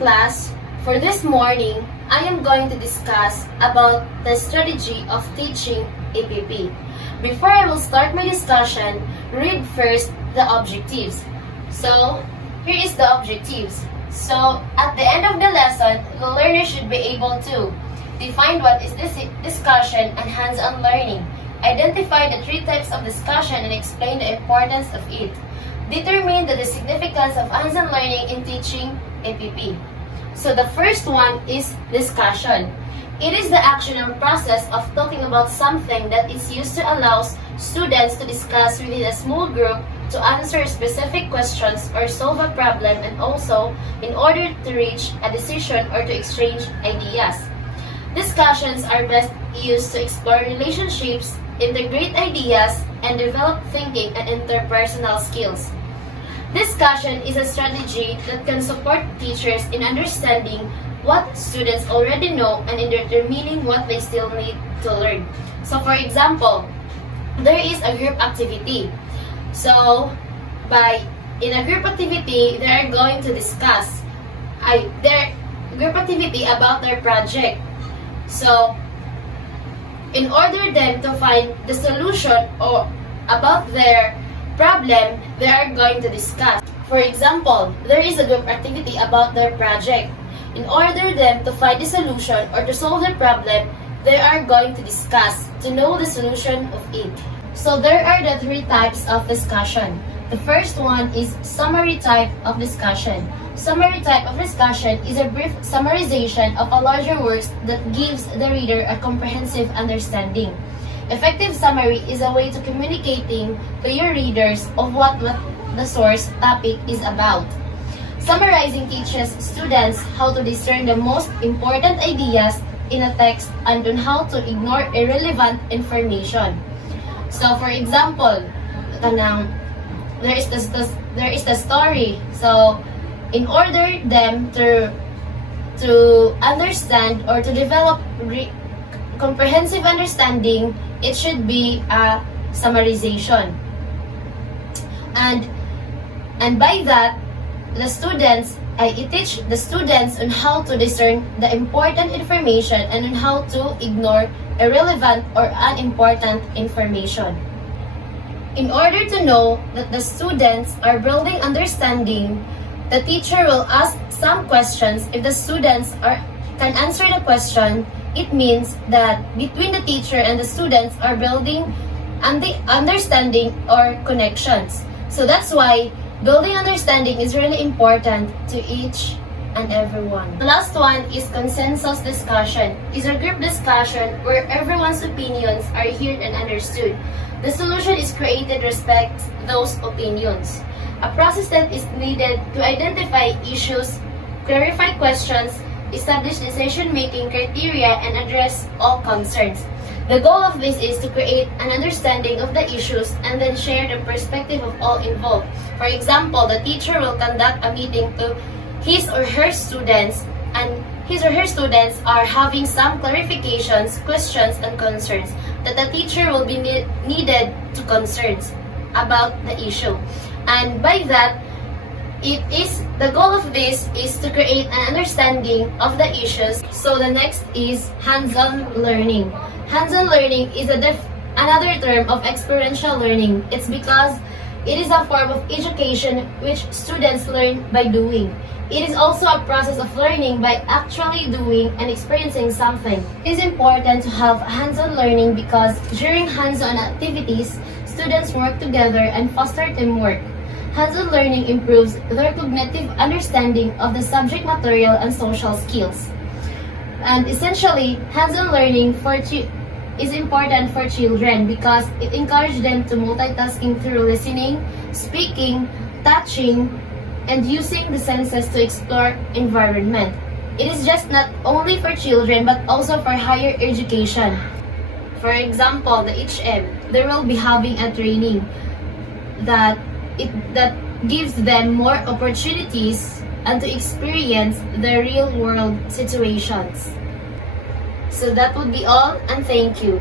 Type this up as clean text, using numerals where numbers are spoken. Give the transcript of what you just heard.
class, for this morning, I am going to discuss about the strategy of teaching EPP. Before I will start my discussion, read first the objectives. So, here is the objectives. So, at the end of the lesson, the learner should be able to define what is this discussion and hands-on learning. Identify the three types of discussion and explain the importance of it. Determine the significance of hands-on learning in teaching EPP. So the first one is discussion. It is the action or process of talking about something that is used to allow students to discuss within a small group to answer specific questions or solve a problem, and also in order to reach a decision or to exchange ideas. Discussions are best used to explore relationships, integrate ideas, and develop thinking and interpersonal skills. Discussion is a strategy that can support teachers in understanding what students already know and in determining what they still need to learn. So for example, there is a group activity. So in a group activity, they are going to discuss their group activity about their project. So in order then to find the solution or about their problem, they are going to discuss. For example, there is a group activity about their project. In order then to find the solution or to solve the problem, they are going to discuss to know the solution of it. So there are the three types of discussion. The first one is summary type of discussion. Summary type of discussion is a brief summarization of a larger work that gives the reader a comprehensive understanding. Effective summary is a way to communicating to your readers of what the source topic is about. Summarizing teaches students how to discern the most important ideas in a text and on how to ignore irrelevant information. So for example, there is the story. So in order them to understand or to develop comprehensive understanding, it should be a summarization. And by that, it teach the students on how to discern the important information and on how to ignore irrelevant or unimportant information. In order to know that the students are building understanding, the teacher will ask some questions. If the students can answer the question, it means that between the teacher and the students are building understanding or connections. So that's why building understanding is really important to each and everyone. The last one is consensus discussion. It's a group discussion where everyone's opinions are heard and understood. The solution is created respects those opinions. A process that is needed to identify issues, clarify questions, establish decision-making criteria, and address all concerns. The goal of this is to create an understanding of the issues and then share the perspective of all involved. For example, the teacher will conduct a meeting to his or her students, and his or her students are having some clarifications, questions, and concerns that the teacher will be needed to concerns about the issue. And by that, the goal of this is to create an understanding of the issues. So the next is hands-on learning. Hands-on learning is another term of experiential learning. It's because it is a form of education which students learn by doing. It is also a process of learning by actually doing and experiencing something. It is important to have hands-on learning because during hands-on activities, students work together and foster teamwork. Hands-on learning improves their cognitive understanding of the subject material and social skills. And essentially, hands-on learning is important for children because it encourages them to multitasking through listening, speaking, touching, and using the senses to explore environment. It is just not only for children but also for higher education. For example, the HM, they will be having a training that gives them more opportunities and to experience the real world situations. So that would be all, and thank you.